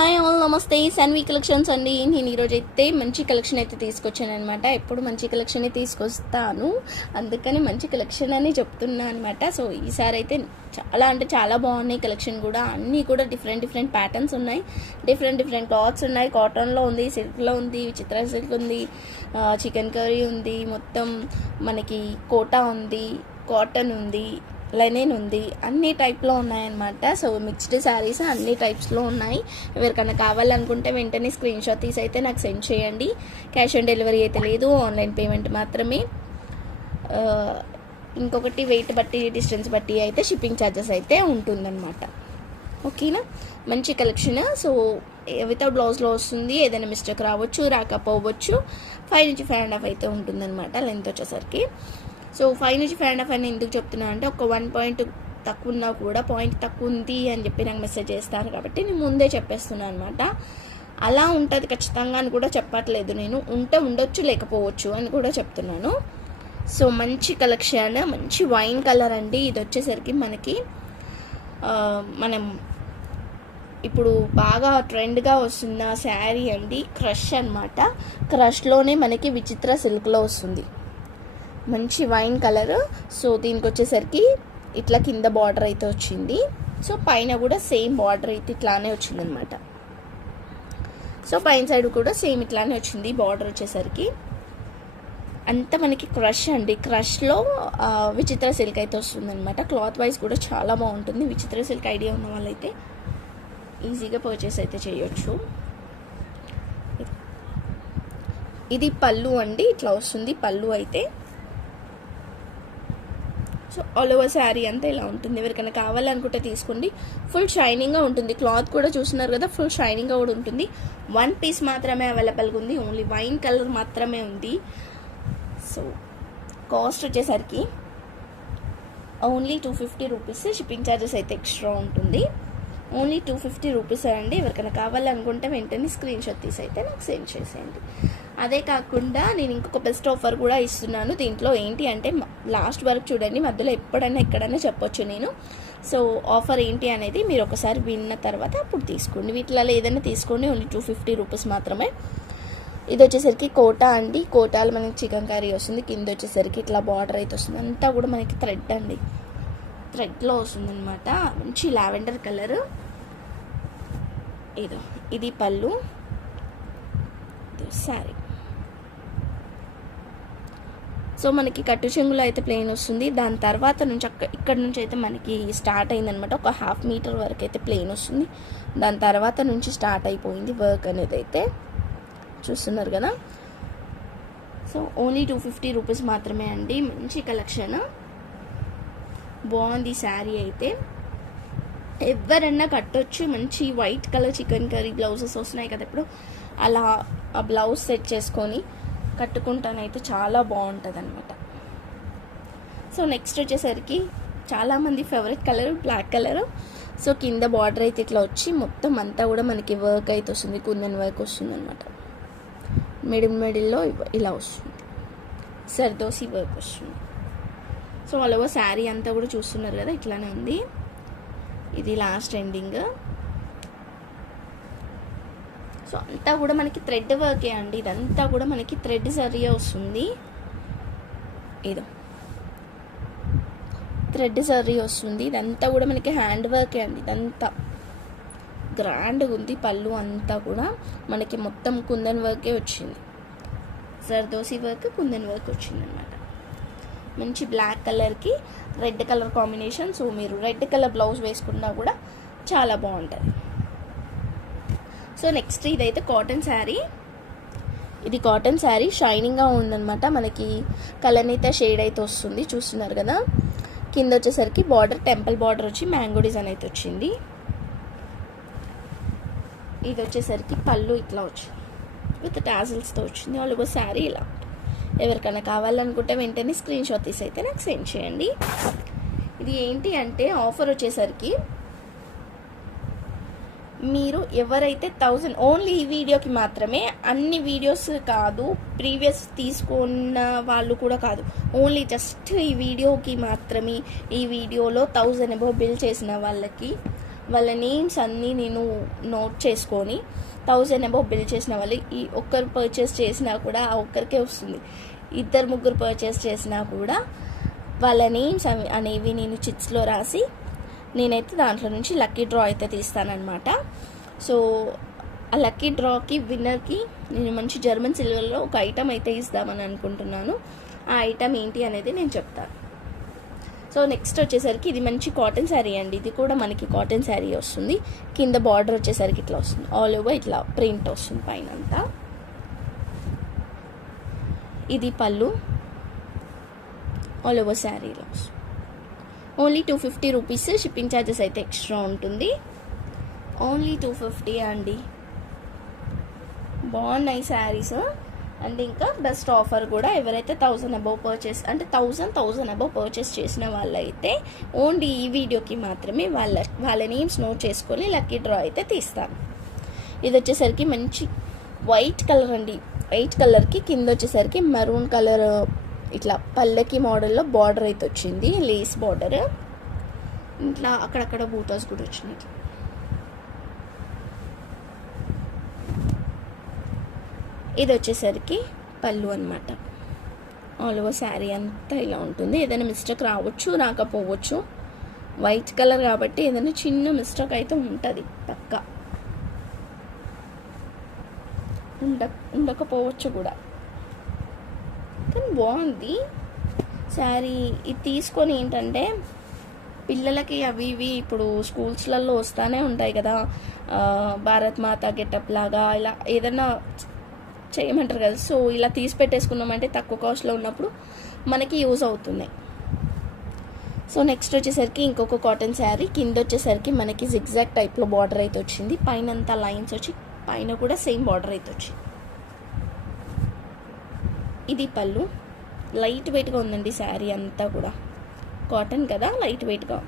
Hi all, నమస్తే. Sanvi collections అండి. నేను ఈరోజు అయితే మంచి కలెక్షన్ అయితే తీసుకొచ్చాను అనమాట. ఎప్పుడు మంచి కలెక్షన్ తీసుకొస్తాను, అందుకని మంచి కలెక్షన్ అని చెప్తున్నాను అనమాట. సో ఈసారి అయితే చాలా అంటే చాలా బాగున్నాయి కలెక్షన్ కూడా. అన్నీ కూడా డిఫరెంట్ ప్యాటర్న్స్ ఉన్నాయి, డిఫరెంట్ క్లాత్స్ ఉన్నాయి. కాటన్లో ఉంది, సిల్క్లో ఉంది, చిత్ర సిల్క్ ఉంది, చికెన్ కర్రీ ఉంది, మొత్తం మనకి కోటా ఉంది, కాటన్ ఉంది, లెనిన్ ఉంది, అన్ని టైప్లో ఉన్నాయన్నమాట. సో మిక్స్డ్ శారీస్ అన్ని టైప్స్లో ఉన్నాయి. ఎవరికైనా కావాలనుకుంటే వెంటనే స్క్రీన్ షాట్ తీసి అయితే నాకు సెండ్ చేయండి. క్యాష్ ఆన్ డెలివరీ అయితే లేదు, ఆన్లైన్ పేమెంట్ మాత్రమే. ఇంకొకటి వెయిట్ బట్టి డిస్టెన్స్ బట్టి అయితే షిప్పింగ్ ఛార్జెస్ అయితే ఉంటుందన్నమాట. ఓకేనా, మంచి కలెక్షన్. సో వితౌట్ బ్లౌజ్లో వస్తుంది. ఏదైనా మిస్టేక్ రావచ్చు, రాకపోవచ్చు. 5 నుంచి 5.5 అయితే ఉంటుందన్నమాట లెంత్ వచ్చేసరికి. సో 5 నుంచి 5.5 అని ఎందుకు చెప్తున్నా అంటే, ఒక 1 పాయింట్ తక్కువ ఉన్నా కూడా పాయింట్ తక్కువ ఉంది అని చెప్పి నాకు మెసేజ్ చేస్తారు కాబట్టి నేను ముందే చెప్పేస్తున్నాను అనమాట. అలా ఉంటుంది ఖచ్చితంగా అని కూడా చెప్పట్లేదు నేను, ఉంటే ఉండొచ్చు లేకపోవచ్చు అని కూడా చెప్తున్నాను. సో మంచి కలెక్షన్, మంచి వైన్ కలర్ అండి. ఇది వచ్చేసరికి మనకి మనం ఇప్పుడు బాగా ట్రెండ్గా వస్తున్న శారీ అండి, క్రష్ అనమాట. క్రష్లోనే మనకి విచిత్ర సిల్క్లో వస్తుంది, మంచి వైన్ కలర్. సో దీనికి వచ్చేసరికి ఇట్లా కింద బార్డర్ అయితే వచ్చింది. సో పైన కూడా సేమ్ బార్డర్ అయితే ఇట్లానే వచ్చింది అనమాట. సో పైన సైడ్ కూడా సేమ్ ఇట్లానే వచ్చింది బార్డర్ వచ్చేసరికి. అంతా మనకి క్రష్ అండి. క్రష్లో విచిత్ర సిల్క్ అయితే వస్తుంది అనమాట. క్లాత్ వైజ్ కూడా చాలా బాగుంటుంది. విచిత్ర సిల్క్ ఐడియా ఉన్న వాళ్ళైతే ఈజీగా పర్చేస్ అయితే చేయొచ్చు. ఇది పళ్ళు అండి, ఇట్లా వస్తుంది పళ్ళు అయితే. సో ఆల్ ఓవర్ శారీ అంతా ఇలా ఉంటుంది. ఎవరికైనా కావాలనుకుంటే తీసుకోండి. ఫుల్ షైనింగ్గా ఉంటుంది. క్లాత్ కూడా చూస్తున్నారు కదా, ఫుల్ షైనింగ్గా కూడా ఉంటుంది. 1 పీస్ మాత్రమే అవైలబుల్గా ఉంది, ఓన్లీ వైన్ కలర్ మాత్రమే ఉంది. సో కాస్ట్ వచ్చేసరికి ఓన్లీ 250 రూపీస్. షిప్పింగ్ ఛార్జెస్ అయితే ఎక్స్ట్రా ఉంటుంది. ఓన్లీ 250 రూపీస్ అండి. ఎవరికైనా కావాలనుకుంటే వెంటనే స్క్రీన్ షాట్ తీసి అయితే నాకు సెండ్ చేసేయండి. అదే కాకుండా నేను ఇంకొక బెస్ట్ ఆఫర్ కూడా ఇస్తున్నాను. దీంట్లో ఏంటి అంటే, లాస్ట్ వరకు చూడండి, మధ్యలో ఎప్పుడైనా ఎక్కడైనా చెప్పొచ్చు నేను. సో ఆఫర్ ఏంటి అనేది మీరు ఒకసారి విన్న తర్వాత అప్పుడు తీసుకోండి. వీటిలో ఏదైనా తీసుకోండి, ఓన్లీ 250 రూపీస్ మాత్రమే. ఇది వచ్చేసరికి కోటా అండి. కోటాలో మనకి చికెన్ కర్రీ వస్తుంది. కింద వచ్చేసరికి ఇట్లా బార్డర్ అయితే వస్తుంది. అంతా కూడా మనకి థ్రెడ్ అండి, థ్రెడ్లో వస్తుంది అనమాట. మంచి లావెండర్ కలర్. ఇది పళ్ళు, శారీ. సో మనకి కట్టు చెంగులో అయితే ప్లెయిన్ వస్తుంది. దాని తర్వాత నుంచి ఇక్కడ నుంచి అయితే మనకి స్టార్ట్ అయిందనమాట. ఒక 1/2 మీటర్ వరకు అయితే ప్లెయిన్ వస్తుంది. దాని తర్వాత నుంచి స్టార్ట్ అయిపోయింది వర్క్ అనేది అయితే చూస్తున్నారు కదా. సో ఓన్లీ 250 రూపీస్ మాత్రమే అండి. మంచి కలెక్షన్, బాగుంది శారీ అయితే. ఎవరన్నా కట్టొచ్చు. మంచి white colour chicken curry blouses వస్తున్నాయి కదా ఇప్పుడు, అలా ఆ బ్లౌజ్ సెట్ చేసుకొని కట్టుకుంటానైతే చాలా బాగుంటుంది అనమాట. సో నెక్స్ట్ వచ్చేసరికి చాలామంది favourite colour black colour. So కింద బార్డర్ అయితే ఇట్లా వచ్చి మొత్తం అంతా కూడా మనకి వర్క్ అయితే వస్తుంది, కుందన్ వర్క్ వస్తుంది అనమాట. మిడిల్లో ఇలా వస్తుంది, సర్దోసి వర్క్ వస్తుంది. సో ఆల్ ఓవర్ శారీ అంతా కూడా చూస్తున్నారు కదా, ఇట్లానే ఉంది. ఇది లాస్ట్ ఎండింగ్. సో అంతా కూడా మనకి థ్రెడ్ వర్కే అండి. ఇదంతా కూడా మనకి థ్రెడ్ సరియే వస్తుంది. ఇదో థ్రెడ్ సరీ వస్తుంది. ఇదంతా కూడా మనకి హ్యాండ్ వర్కే అండి. ఇదంతా గ్రాండ్గా ఉంది. పళ్ళు అంతా కూడా మనకి మొత్తం కుందన్ వర్కే వచ్చింది. సర్దోసి వర్క్, కుందన్ వర్క్ వచ్చింది అనమాట. మంచి బ్లాక్ కలర్కి రెడ్ కలర్ కాంబినేషన్. సో మీరు రెడ్ కలర్ బ్లౌజ్ వేసుకున్నా కూడా చాలా బాగుంటుంది. సో నెక్స్ట్ ఇదైతే కాటన్ శారీ. ఇది కాటన్ శారీ షైనింగ్గా ఉందన్నమాట. మనకి కలనీత షేడ్ అయితే వస్తుంది, చూస్తున్నారు కదా. కింద వచ్చేసరికి బార్డర్ టెంపుల్ బార్డర్ వచ్చి మ్యాంగో డిజైన్ అయితే వచ్చింది. ఇది వచ్చేసరికి పళ్ళు ఇట్లా వచ్చింది, విత్ టాజిల్స్తో వచ్చింది. వాళ్ళకు శారీ ఇలా. ఎవరికైనా కావాలనుకుంటే వెంటనే స్క్రీన్ షాట్ తీసి అయితే నాకు సెండ్ చేయండి. ఇది ఏంటి అంటే, ఆఫర్ వచ్చేసరికి మీరు ఎవరైతే 1000 ఓన్లీ ఈ వీడియోకి మాత్రమే, అన్ని వీడియోస్ కాదు, ప్రీవియస్ తీసుకున్న వాళ్ళు కూడా కాదు, ఓన్లీ జస్ట్ ఈ వీడియోకి మాత్రమే. ఈ వీడియోలో 1000 అబౌవ్ బిల్ చేసిన వాళ్ళకి వాళ్ళ నేమ్స్ అన్నీ నేను నోట్ చేసుకొని 1000 అబౌవ్ బిల్ చేసిన వాళ్ళు ఈ ఒక్కరు పర్చేస్ చేసినా కూడా ఆ ఒక్కరికే వస్తుంది. 2-3 పర్చేస్ చేసినా కూడా వాళ్ళ నేమ్స్ అనేవి నేను చిట్స్లో రాసి నేనైతే దాంట్లో నుంచి లక్కీ డ్రా అయితే తీస్తానన్నమాట. సో ఆ లక్కీ డ్రాకి విన్నర్కి నేను మంచి జర్మన్ సిల్వర్లో ఒక ఐటమ్ అయితే ఇస్తామని అనుకుంటున్నాను. ఆ ఐటమ్ ఏంటి అనేది నేను చెప్తాను. సో నెక్స్ట్ వచ్చేసరికి ఇది మంచి కాటన్ శారీ అండి. ఇది కూడా మనకి కాటన్ శారీ వస్తుంది. కింద బార్డర్ వచ్చేసరికి ఇట్లా వస్తుంది, ఆల్ ఓవర్ ఇట్లా ప్రింట్ వస్తుంది పైన అంతా. ఇది పళ్ళు, ఆల్ ఓవర్ శారీలో ఓన్లీ 250 రూపీస్. షిప్పింగ్ ఛార్జెస్ అయితే ఎక్స్ట్రా ఉంటుంది. ఓన్లీ 250 అండి. బాగున్నాయి శారీస్. అండ్ ఇంకా బెస్ట్ ఆఫర్ కూడా ఎవరైతే 1000 అబౌవ్ పర్చేస్ అంటే 1000 అబౌవ్ పర్చేస్ చేసిన వాళ్ళైతే ఓన్లీ ఈ వీడియోకి మాత్రమే వాళ్ళ నేమ్స్ నోట్ చేసుకొని లక్కీ డ్రా అయితే తీస్తాను. ఇది వచ్చేసరికి మంచి వైట్ కలర్ అండి. వైట్ కలర్కి కింద వచ్చేసరికి మెరూన్ కలర్ ఇట్లా పల్లకి మోడల్లో బార్డర్ అయితే వచ్చింది, లేస్ బార్డర్. ఇట్లా అక్కడక్కడ బూటాస్ కూడా వచ్చినాయి. ఇది వచ్చేసరికి పళ్ళు అనమాట. ఆల్ ఓవర్ శారీ అంతా ఇలా ఉంటుంది. ఏదైనా మిస్టేక్ రావచ్చు, రాకపోవచ్చు. వైట్ కలర్ కాబట్టి ఏదైనా చిన్న మిస్టేక్ అయితే ఉంటుంది పక్క, ఉండకపోవచ్చు కూడా. కానీ బాగుంది శారీ. ఇది తీసుకొని ఏంటంటే పిల్లలకి అవి ఇవి ఇప్పుడు స్కూల్స్లలో వస్తూనే ఉంటాయి కదా, భారత్ మాత గెటప్ లాగా ఇలా ఏదైనా చేయమంటారు కదా. సో ఇలా తీసి పెట్టేసుకున్నామంటే తక్కువ కాస్ట్లో ఉన్నప్పుడు మనకి యూజ్ అవుతుంది. సో నెక్స్ట్ వచ్చేసరికి ఇంకొక కాటన్ శారీ. కింద వచ్చేసరికి మనకి జిగ్జాగ్ టైప్లో బార్డర్ అయితే వచ్చింది. పైన అంతా లైన్స్ వచ్చి పైన కూడా సేమ్ బార్డర్ అయితే వచ్చింది. ఇది పళ్ళు. లైట్ వెయిట్గా ఉందండి శారీ అంతా కూడా. కాటన్ కదా, లైట్ వెయిట్గా.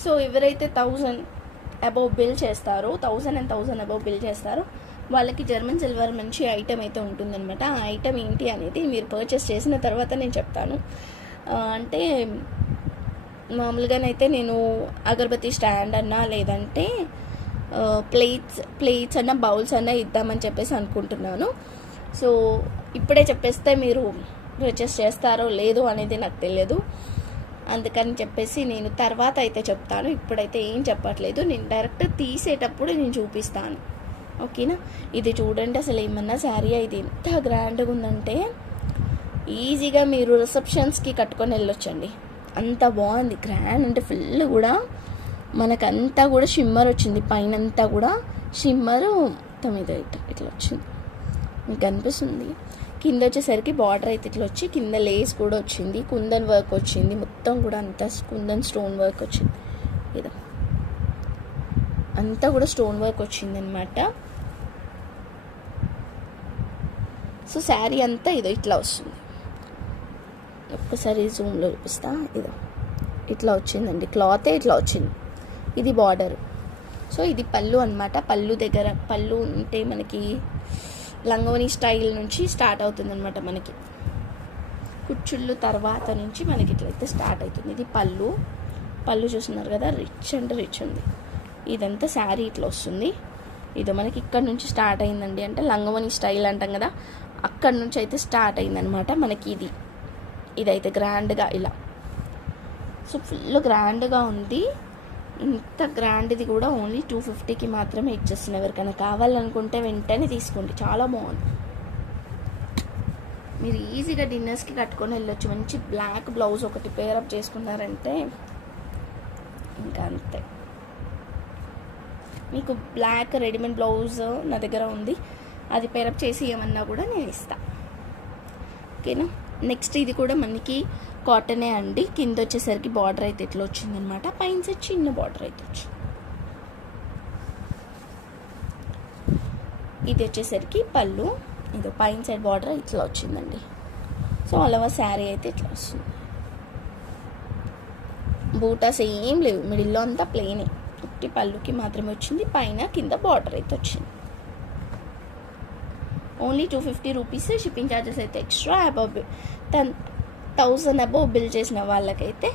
సో ఎవరైతే 1000 అబౌవ్ బిల్ చేస్తారో, 1000 అబౌవ్ బిల్ చేస్తారో వాళ్ళకి జర్మన్ సిల్వర్ మంచి ఐటమ్ అయితే ఉంటుందన్నమాట. ఆ ఐటమ్ ఏంటి అనేది మీరు పర్చేస్ చేసిన తర్వాత నేను చెప్తాను. అంటే మామూలుగానైతే నేను అగరబత్తి స్టాండ్ అన్నా లేదంటే ప్లేట్స్ అన్న బౌల్స్ అన్న ఇద్దామని చెప్పేసి అనుకుంటున్నాను. సో ఇప్పుడే చెప్పేస్తే మీరు పర్చేస్ చేస్తారో లేదో అనేది నాకు తెలియదు. అందుకని చెప్పేసి నేను తర్వాత అయితే చెప్తాను. ఇప్పుడైతే ఏం చెప్పట్లేదు. నేను డైరెక్ట్ తీసేటప్పుడు నేను చూపిస్తాను. ఓకేనా. ఇది చూడండి అసలు ఏమన్నా శారీ ఇది ఎంత గ్రాండ్గా ఉందంటే ఈజీగా మీరు రిసెప్షన్స్కి కట్టుకొని వెళ్ళొచ్చండి. అంత బాగుంది, గ్రాండ్ అంటే ఫుల్ కూడా మనకంతా కూడా షిమ్మర్ వచ్చింది. పైన అంతా కూడా షిమ్మర్ మొత్తం ఇది ఇట్లా వచ్చింది, మీకు అనిపిస్తుంది. కింద వచ్చేసరికి బార్డర్ అయితే ఇట్లా వచ్చి కింద లేస్ కూడా వచ్చింది, కుందన్ వర్క్ వచ్చింది, మొత్తం కూడా అంతా కుందన్ స్టోన్ వర్క్ వచ్చింది. ఇదో అంతా కూడా స్టోన్ వర్క్ వచ్చింది అనమాట. సో శారీ అంతా ఇదో ఇట్లా వస్తుంది. ఒక్కసారి జూమ్లో చూపిస్తా. ఇదో ఇట్లా వచ్చిందండి, క్లాతే ఇట్లా వచ్చింది. ఇది బార్డర్. సో ఇది పళ్ళు అనమాట. పళ్ళు దగ్గర పళ్ళు అంటే మనకి లంగోని స్టైల్ నుంచి స్టార్ట్ అవుతుంది అనమాట. మనకి కుచ్చుళ్ళు తర్వాత నుంచి మనకి ఇట్లయితే స్టార్ట్ అవుతుంది. ఇది పళ్ళు. పళ్ళు చూస్తున్నారు కదా, రిచ్ అంటే రిచ్ ఉంది. ఇదంతా శారీ ఇట్లా వస్తుంది. ఇది మనకి ఇక్కడ నుంచి స్టార్ట్ అయిందండి. అంటే లంగోని స్టైల్ అంటాం కదా, అక్కడ నుంచి అయితే స్టార్ట్ అయిందనమాట మనకి. ఇదైతే గ్రాండ్గా ఇలా. సో ఫుల్ గ్రాండ్గా ఉంది. ఇంత గ్రాండ్ది కూడా ఓన్లీ 250కి మాత్రమే ఇచ్చేస్తున్నాను. ఎవరికైనా కావాలనుకుంటే వెంటనే తీసుకోండి, చాలా బాగుంది. మీరు ఈజీగా డిన్నర్స్కి కట్టుకొని వెళ్ళొచ్చు. మంచి బ్లాక్ బ్లౌజ్ ఒకటి పేరప్ చేసుకున్నారంటే ఇంకా అంతే. మీకు బ్లాక్ రెడీమేడ్ బ్లౌజ్ నా దగ్గర ఉంది, అది పేరప్ చేసి ఏమన్నా కూడా నేను ఇస్తాను. ఓకేనా. నెక్స్ట్ ఇది కూడా మనకి కాటనే అండి. కింద వచ్చేసరికి బార్డర్ అయితే ఇట్లా వచ్చిందనమాట. పైన సైడ్ చిన్న బార్డర్ అయితే వచ్చింది. ఇది వచ్చేసరికి పళ్ళు. ఇది పైన సైడ్ బార్డర్ ఇట్లా వచ్చిందండి. సో అలా శారీ అయితే ఇట్లా వస్తుంది. బూటాస్ ఏం లేవు, మిడిల్లో అంతా ప్లెయినే. ఉట్టి పళ్ళుకి మాత్రమే వచ్చింది. పైన కింద బార్డర్ అయితే వచ్చింది. Only 250 rupees. షిప్పింగ్ ఛార్జెస్ అయితే ఎక్స్ట్రా. అబౌవ్ 1000 అబౌవ్ బిల్ చేసిన వాళ్ళకైతే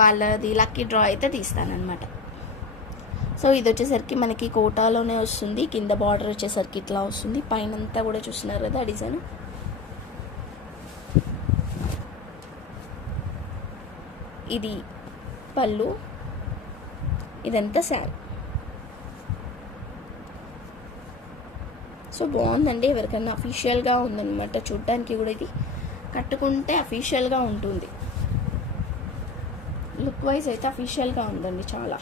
వాళ్ళది లక్కీ డ్రా అయితే తీస్తానన్నమాట. సో ఇది వచ్చేసరికి మనకి కోటాలోనే వస్తుంది. కింద బార్డర్ వచ్చేసరికి ఇట్లా వస్తుంది. పైన అంతా కూడా చూస్తున్నారు కదా డిజైన్. ఇది పళ్ళు, ఇదంతా శారీ. సో బాగుందండి. ఎవరికన్నా అఫీషియల్గా ఉందన్నమాట. చూడటానికి కూడా ఇది కట్టుకుంటే అఫీషియల్గా ఉంటుంది. లుక్ వైజ్ అయితే అఫీషియల్గా ఉందండి చాలా.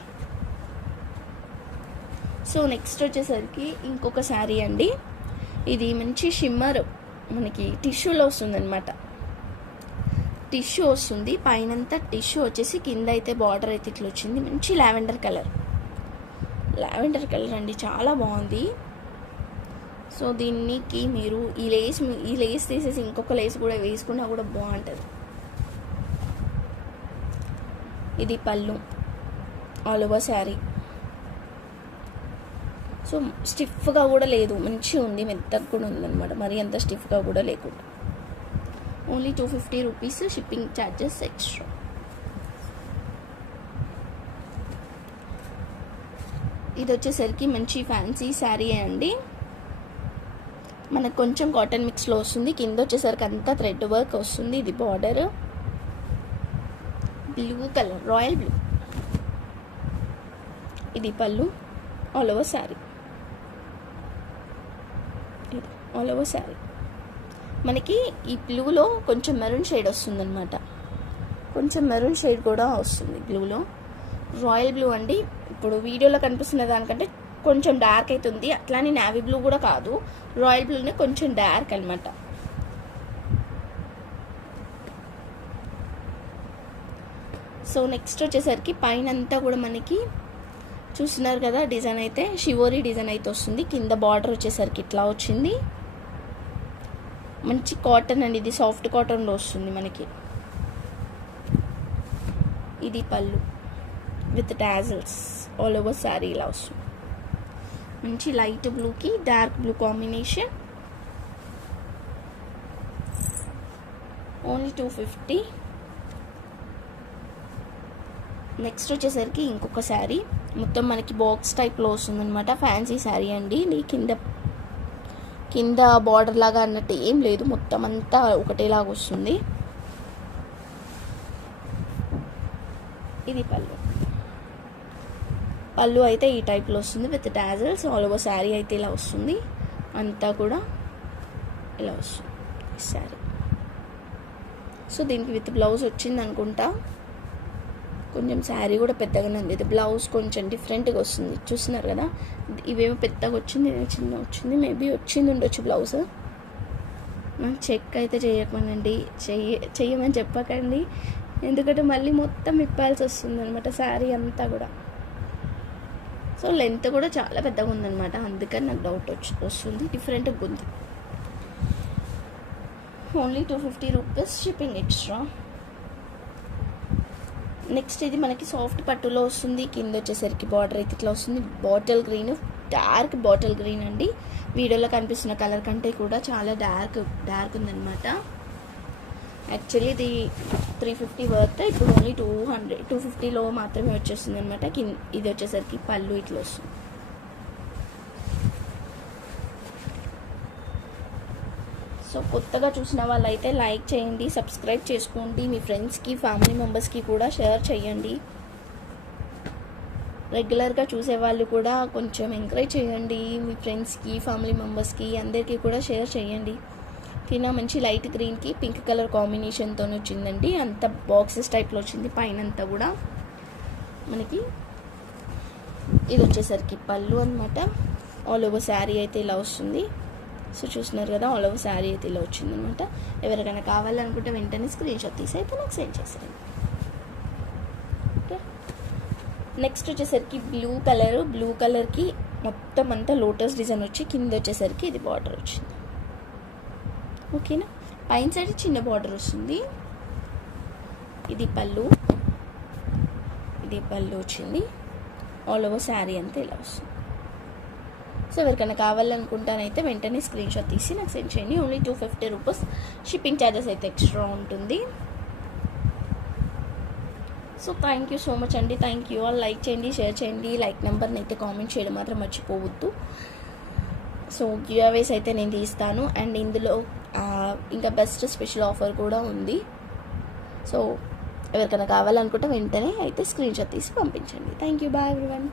సో నెక్స్ట్ వచ్చేసరికి ఇంకొక శారీ అండి. ఇది మంచి షిమ్మర్ మనకి టిష్యూలో వస్తుందన్నమాట. టిష్యూ వస్తుంది, పైనంతా టిష్యూ వచ్చేసి కింద అయితే బార్డర్ అయితే ఇట్లా వచ్చింది. మంచి లావెండర్ కలర్ అండి, చాలా బాగుంది. సో దీనికి మీరు ఈ లేస్ తీసేసి ఇంకొక లేస్ కూడా వేసుకున్నా కూడా బాగుంటుంది. ఇది పళ్ళు, ఆల్ ఓవర్ శారీ. సో స్టిఫ్గా కూడా లేదు, మంచిగా ఉంది, మెత్తగా కూడా ఉందన్నమాట. మరి అంత స్టిఫ్గా కూడా లేకుండా. Only 250 rupees, shipping charges extra. ఇది వచ్చేసరికి మంచి ఫ్యాన్సీ శారీ అండి. మనకు కొంచెం కాటన్ మిక్స్లో వస్తుంది. కింద వచ్చేసరికి అంతా థ్రెడ్ వర్క్ వస్తుంది. ఇది border blue colour, royal blue. ఇది పళ్ళు, all over sari. All over sari మనకి ఈ బ్లూలో కొంచెం మెరూన్ షేడ్ వస్తుందన్నమాట. కొంచెం మెరూన్ షేడ్ కూడా వస్తుంది బ్లూలో. రాయల్ బ్లూ అండి. ఇప్పుడు వీడియోలో కనిపిస్తున్న దానికంటే కొంచెం డార్క్ అవుతుంది. అట్లానే నావీ బ్లూ కూడా కాదు, రాయల్ బ్లూనే కొంచెం డార్క్ అనమాట. సో నెక్స్ట్ వచ్చేసరికి పైన అంతా కూడా మనకి చూస్తున్నారు కదా డిజైన్ అయితే షివోరీ డిజైన్ అయితే వస్తుంది. కింద బార్డర్ వచ్చేసరికి ఇట్లా వచ్చింది. మంచి కాటన్ అండి, ఇది సాఫ్ట్ కాటన్లో వస్తుంది మనకి. ఇది పళ్ళు with tassels, all over sari ఇలా వస్తుంది. మంచి లైట్ బ్లూకి dark blue combination. Only 250. Next వచ్చేసరికి ఇంకొక శారీ, మొత్తం మనకి బాక్స్ టైప్లో వస్తుందన్నమాట. ఫ్యాన్సీ శారీ అండి. కింద బార్డర్ లాగా అన్నట్టు ఏం లేదు, మొత్తం అంతా ఒకటేలాగా వస్తుంది. ఇది పళ్ళు అయితే ఈ టైప్లో వస్తుంది with tassels. All over sari అయితే ఇలా వస్తుంది. అంతా కూడా ఇలా వస్తుంది శారీ. సో దీనికి విత్ బ్లౌజ్ వచ్చింది అనుకుంటా. కొంచెం శారీ కూడా పెద్దగానే ఉంది. ఇది బ్లౌజ్ కొంచెం డిఫరెంట్గా వస్తుంది, చూస్తున్నారు కదా. ఇవేమో పెద్దగా వచ్చింది, చిన్న వచ్చింది. మేబీ వచ్చింది ఉండొచ్చు బ్లౌజ్. చెక్ అయితే చేయకమనండి, చెయ్యమని చెప్పకండి, ఎందుకంటే మళ్ళీ మొత్తం ఇప్పాల్సి వస్తుంది అనమాట శారీ అంతా కూడా. సో లెంత్ కూడా చాలా పెద్దగా ఉందన్నమాట, అందుకని నాకు డౌట్ వస్తుంది. డిఫరెంట్గా ఉంది. Only 250 rupees, shipping extra. Next ఇది మనకి సాఫ్ట్ పట్టులో వస్తుంది. కింద వచ్చేసరికి బార్డర్ అయితే ఇట్లా వస్తుంది. Bottle green, dark bottle green అండి. వీడియోలో కనిపిస్తున్న కలర్ కంటే కూడా చాలా డార్క్ ఉందన్నమాట. యాక్చువల్లీ ఇది 350 వర్త్, ఇప్పుడు ఓన్లీ 250లో మాత్రమే వచ్చేస్తుంది అనమాట. ఇది వచ్చేసరికి పళ్ళు ఇట్లా వస్తుంది. సో కొత్తగా చూసిన వాళ్ళైతే లైక్ చేయండి, సబ్స్క్రైబ్ చేసుకోండి, మీ ఫ్రెండ్స్కి ఫ్యామిలీ మెంబర్స్కి కూడా షేర్ చేయండి. రెగ్యులర్గా చూసేవాళ్ళు కూడా కొంచెం ఎంకరేజ్ చేయండి. మీ ఫ్రెండ్స్కి ఫ్యామిలీ మెంబర్స్కి అందరికీ కూడా షేర్ చేయండి. కింద మంచి లైట్ గ్రీన్కి పింక్ కలర్ కాంబినేషన్తో వచ్చిందండి. అంత బాక్సెస్ టైప్లో వచ్చింది. పైన అంతా కూడా మనకి ఇది వచ్చేసరికి పళ్ళు అనమాట. ఆల్ ఓవర్ శారీ అయితే ఇలా వస్తుంది. సో చూస్తున్నారు కదా, ఆల్ ఓవర్ శారీ అయితే ఇలా వచ్చిందనమాట. ఎవరికైనా కావాలనుకుంటే వెంటనే స్క్రీన్ షాట్ తీసి అయితే నాకు సెండ్ చేసేయండి. ఓకే, నెక్స్ట్ వచ్చేసరికి బ్లూ కలర్కి మొత్తం అంతా లోటస్ డిజైన్ వచ్చి కింద వచ్చేసరికి ఇది బార్డర్ వచ్చింది. ఓకేనా, పైన సైడ్ చిన్న బార్డర్ వస్తుంది. ఇది పళ్ళు వచ్చింది. ఆల్ ఓవర్ శారీ అంతా ఇలా వస్తుంది. సో ఎవరికైనా కావాలనుకుంటానైతే వెంటనే స్క్రీన్ షాట్ తీసి నాకు సెండ్ చేయండి. ఓన్లీ 250 రూపీస్, షిప్పింగ్ ఛార్జెస్ అయితే ఎక్స్ట్రా ఉంటుంది. So thank you so much అండి. Thank you all. లైక్ చేయండి, షేర్ చేయండి. లైక్ నెంబర్ని అయితే కామెంట్ చేయడం మాత్రం మర్చిపోవద్దు. సో గివ్ అవేస్ అయితే నేను తీస్తాను. అండ్ ఇందులో ఇంకా బెస్ట్ స్పెషల్ ఆఫర్ కూడా ఉంది. సో ఎవరికైనా కావాలనుకుంటే వెంటనే అయితే స్క్రీన్ షాట్ తీసి పంపించండి. Thank you. Bye everyone.